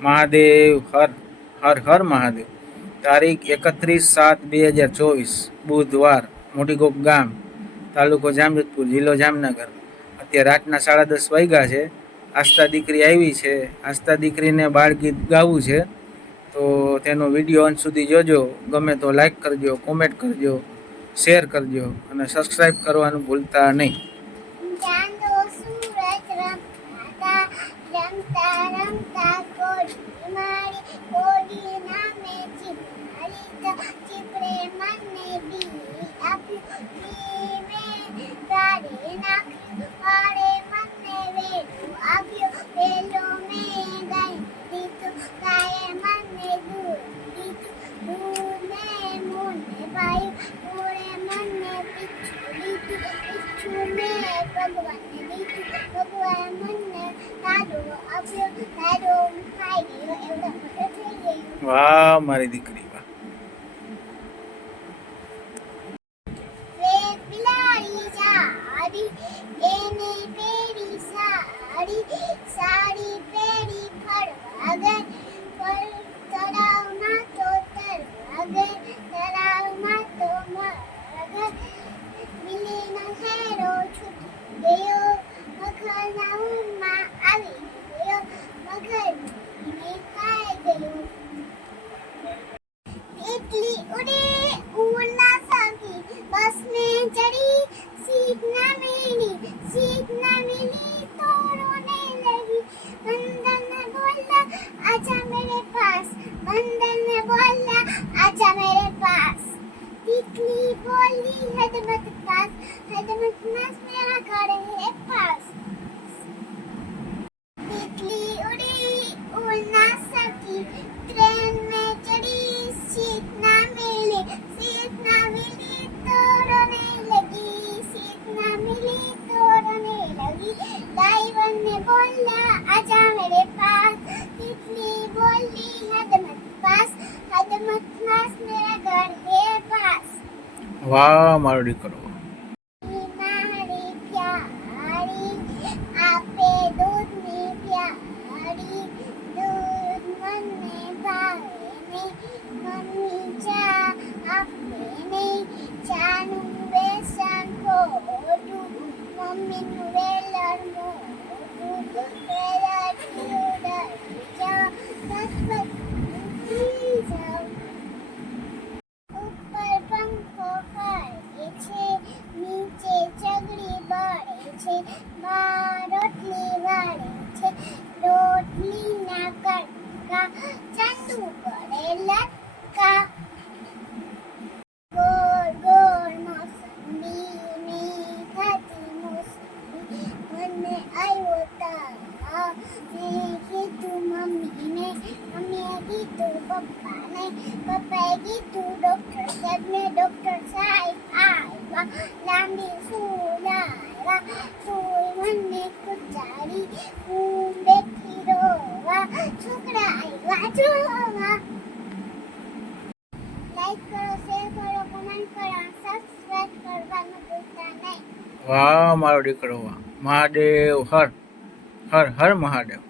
મહાદેવ, હર હર હર મહાદેવ. તારીખ એકત્રીસ સાત બે હજાર ચોવીસ, બુધવાર મોટીગોપ ગામ, તાલુકો જામજોધપુર, જિલ્લો જામનગર. અત્યારે રાતના સાડા દસ વાગ્યા છે. આસ્થા દીકરી આવી છે. આસ્થા દીકરીને બાળગીત ગાવું છે. તો તેનો વીડિયો અંત સુધી જોજો. ગમે તો લાઈક કરજો કોમેન્ટ કરજો શેર કરજો અને સબસ્ક્રાઈબ કરવાનું ભૂલતા નહીં. ತಾರಂ ತಾಕೋಡಿ ಮಾಡಿ ಕೋಡಿ ನಾಮೆ ಚಿಪ್ರೇಣ વાહ મારી દીકરી વાહ. એને सीट ना मिली सीट ना मिली तो रोने लगी बंदर ने बोला आजा मेरे पास बंदर ने बोला आजा मेरे पास तितली बोली हदमत पास हदमत पास मेरा घर है ચાનું બેસન ખોટું મમ્મીનું વેલણ મોટું વાળે છે રોટલીના કડકા, ચાંદુ પડે લટકા. ગોળ કીધું મમ્મીને, મમ્મીએ કીધું પપ્પાને. પપ્પાએ કીધું, ડોક્ટર સાહેબને સાહેબ આવ્યા લાંબી સૂઈ લાવ્યા સૂઈ મને કુચાડી હું બેઠી રોવા છોકરા આવ્યા જોવા લાઈક કરો શેર કરો કમેન્ટ કરો સબસ્ક્રાઇબ કરવાનું ભૂલતા નહીં વાહ મારો દીકરો વાહ. મહાદેવ હર હર હર મહાદેવ.